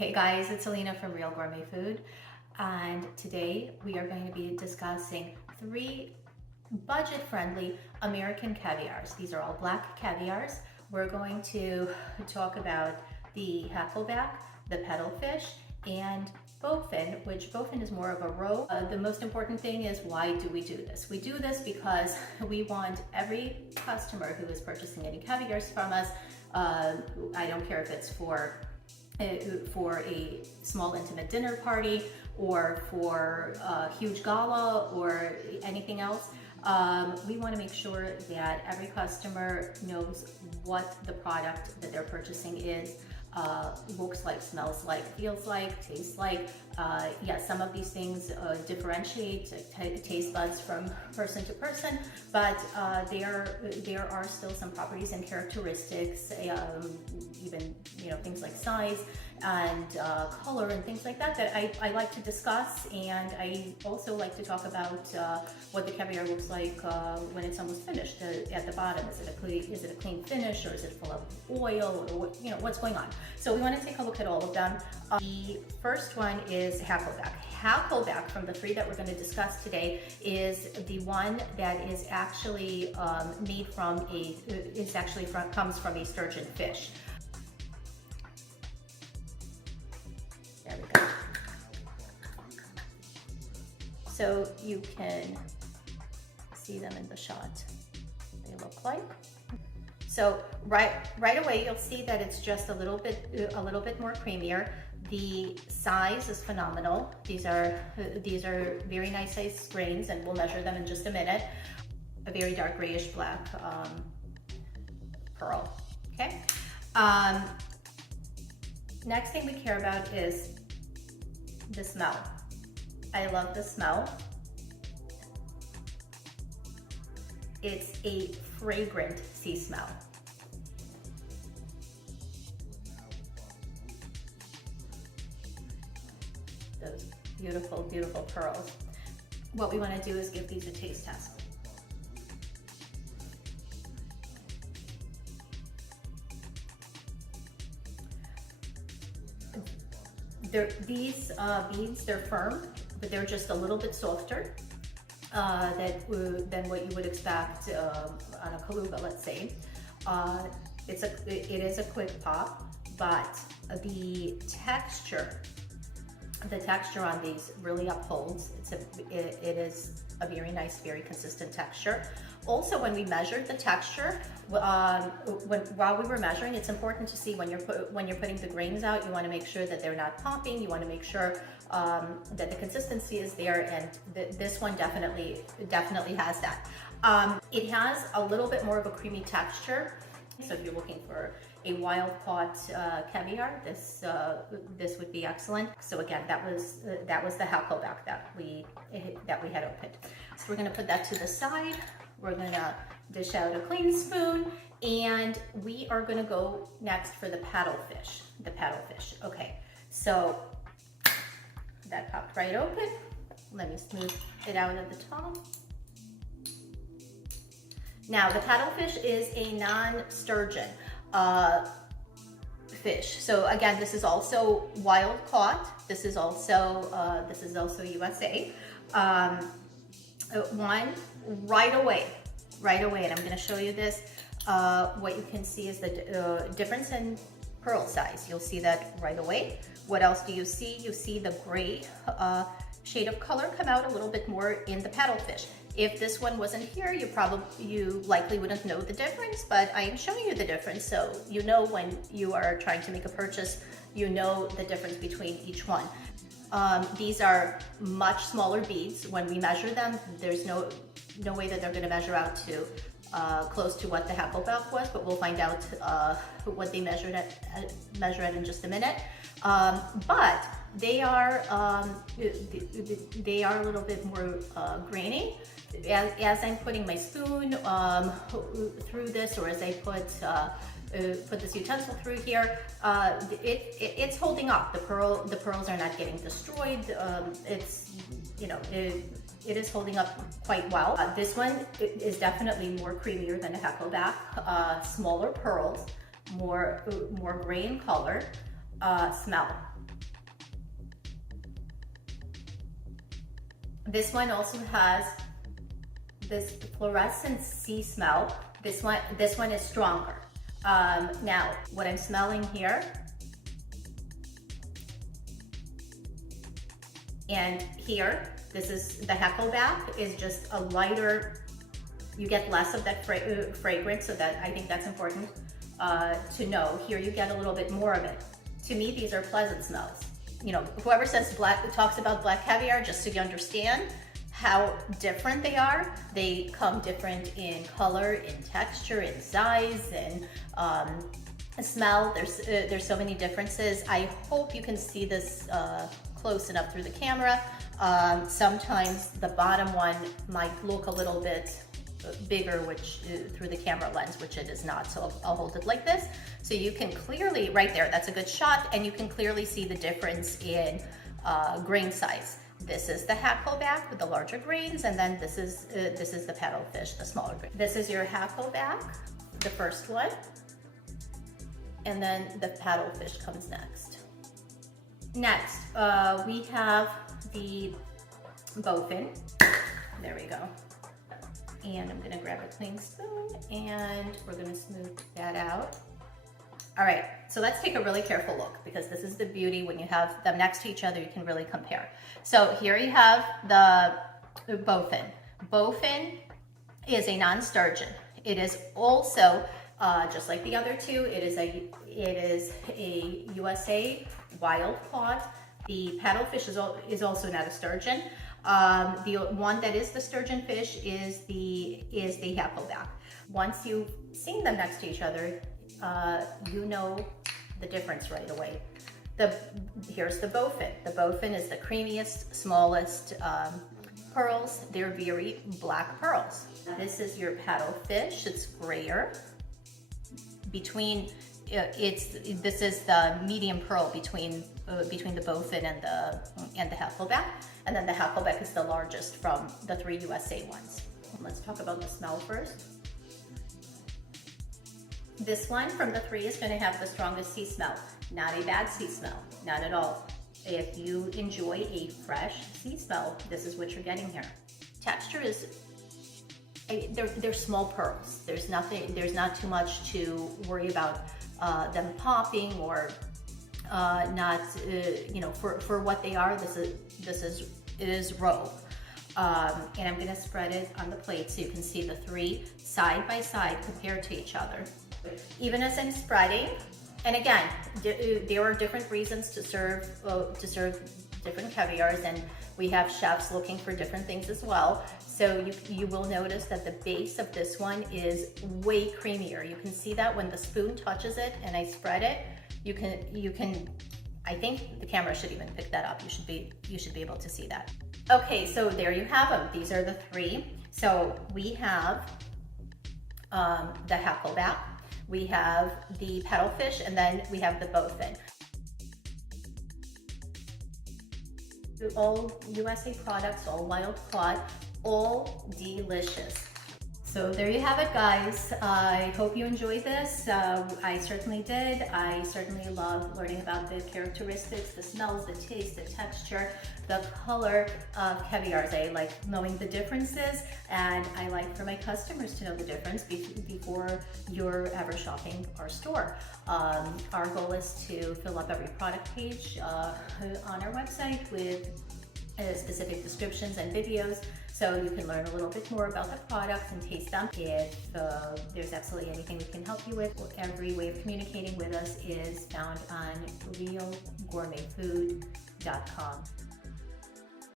Hey guys, it's Alina from Real Gourmet Food, and today we are going to be discussing 3 budget-friendly American caviars. These are all black caviars. We're going to talk about the Hackleback, the Paddlefish, and Bowfin, which Bowfin is more of a roe. The most important thing is, why do we do this? We do this because we want every customer who is purchasing any caviars from us, I don't care if it's for a small intimate dinner party or for a huge gala or anything else, we want to make sure that every customer knows what the product that they're purchasing is, looks like, smells like, feels like, tastes like. Yes, some of these things differentiate taste buds from person to person, but there are still some properties and characteristics, even things like size and color and things like that I like to discuss. And I also like to talk about what the caviar looks like when it's almost finished at the bottom. Is it a clean finish, or is it full of oil, or what's going on? So we want to take a look at all of them. The first one is Hackleback. Hackleback, from the 3 that we're going to discuss today, is the one that is actually made from comes from a sturgeon fish. There we go. So you can see them in the shot. They look like. So right away you'll see that it's just a little bit more creamier. The size is phenomenal. These are very nice sized grains, and we'll measure them in just a minute. A very dark grayish black pearl. Okay. Next thing we care about is the smell. I love the smell. It's a fragrant sea smell. Those beautiful, beautiful pearls. What we want to do is give these a taste test. These beads, they're firm, but they're just a little bit softer than what you would expect on a Kaluga, let's say. It is a quick pop, but the texture on these really upholds. It is a very nice, very consistent texture. Also, when we measured the texture, while we were measuring, it's important to see when you're putting the grains out, you want to make sure that they're not popping. You want to make sure that the consistency is there, and this one definitely has that. It has a little bit more of a creamy texture. So if you're looking for a wild caught caviar, this would be excellent. So again, that was the Hackleback that we had opened. So we're going to put that to the side. We're going to dish out a clean spoon, and we are going to go next for the paddlefish. Okay, so that popped right open. Let me smooth it out at the top. Now, the paddlefish is a non-sturgeon fish. So again, this is also wild caught. This is also USA. One right away, and I'm going to show you this. What you can see is the difference in pearl size. You'll see that right away. What else do you see? You see the gray shade of color come out a little bit more in the paddlefish. If this one wasn't here, you likely wouldn't know the difference, but I am showing you the difference, so you know when you are trying to make a purchase, you know the difference between each one. These are much smaller beads. When we measure them, there's no way that they're going to measure out to close to what the Hackleback was, but we'll find out what they measure at in just a minute. But they are a little bit more grainy. As I'm putting my spoon through this, or as I put this utensil through here, it's holding up. The pearls are not getting destroyed. It is holding up quite well. This one is definitely more creamier than a Hackleback. Smaller pearls, more gray in color. Smell. This one also has this fluorescent sea smell. This one is stronger. Now, what I'm smelling here, and here, this is the Hackleback, is just a lighter, you get less of that fragrance, so that I think that's important to know. Here you get a little bit more of it. To me, these are pleasant smells. You know, whoever says talks about black caviar, just so you understand how different they are. They come different in color, in texture, in size, and smell. There's so many differences. I hope you can see this close enough through the camera. Sometimes the bottom one might look a little bit bigger, which through the camera lens, which it is not. So I'll hold it like this, so you can clearly, right there, that's a good shot, and you can clearly see the difference in grain size. This is the Hackleback with the larger grains, and then this is the Paddlefish, the smaller grain. This is your Hackleback, the first one, and then the Paddlefish comes next. Next, we have the Bowfin. There we go. And I'm gonna grab a clean spoon and we're gonna smooth that out. All right, so let's take a really careful look, because this is the beauty. When you have them next to each other, you can really compare. So here you have the Bowfin. Bowfin is a non-sturgeon. It is also, just like the other two, it is a USA wild caught. The paddlefish is also not a sturgeon. The one that is the sturgeon fish is the Hackleback. Once you've seen them next to each other, you know the difference right away. Here's the Bowfin. The Bowfin is the creamiest, smallest pearls. They're very black pearls. This is your paddlefish. It's grayer. This is the medium pearl between the Bowfin and the Hackleback, and then the Hackleback is the largest from the 3 USA ones. Let's talk about the smell first. This one from the 3 is going to have the strongest sea smell. Not a bad sea smell, not at all. If you enjoy a fresh sea smell, this is what you're getting here. Texture is, they're small pearls. There's not too much to worry about them popping or not. You know, for what they are, it is roe. And I'm gonna spread it on the plate so you can see the 3 side by side compared to each other. Even as I'm spreading, and again, there are different reasons to serve different caviars, and we have chefs looking for different things as well. So you will notice that the base of this one is way creamier. You can see that when the spoon touches it and I spread it. You can. I think the camera should even pick that up. You should be able to see that. Okay, so there you have them. These are the 3. So we have the Hackleback, we have the paddlefish, and then we have the Bowfin. All USA products, all wild caught, all delicious. So there you have it, guys. I hope you enjoyed this. I certainly did. I certainly love learning about the characteristics, the smells, the taste, the texture, the color of caviars. I like knowing the differences, and I like for my customers to know the difference before you're ever shopping our store. Our goal is to fill up every product page on our website with specific descriptions and videos, so you can learn a little bit more about the products and taste them. If there's absolutely anything we can help you with, every way of communicating with us is found on realgourmetfood.com.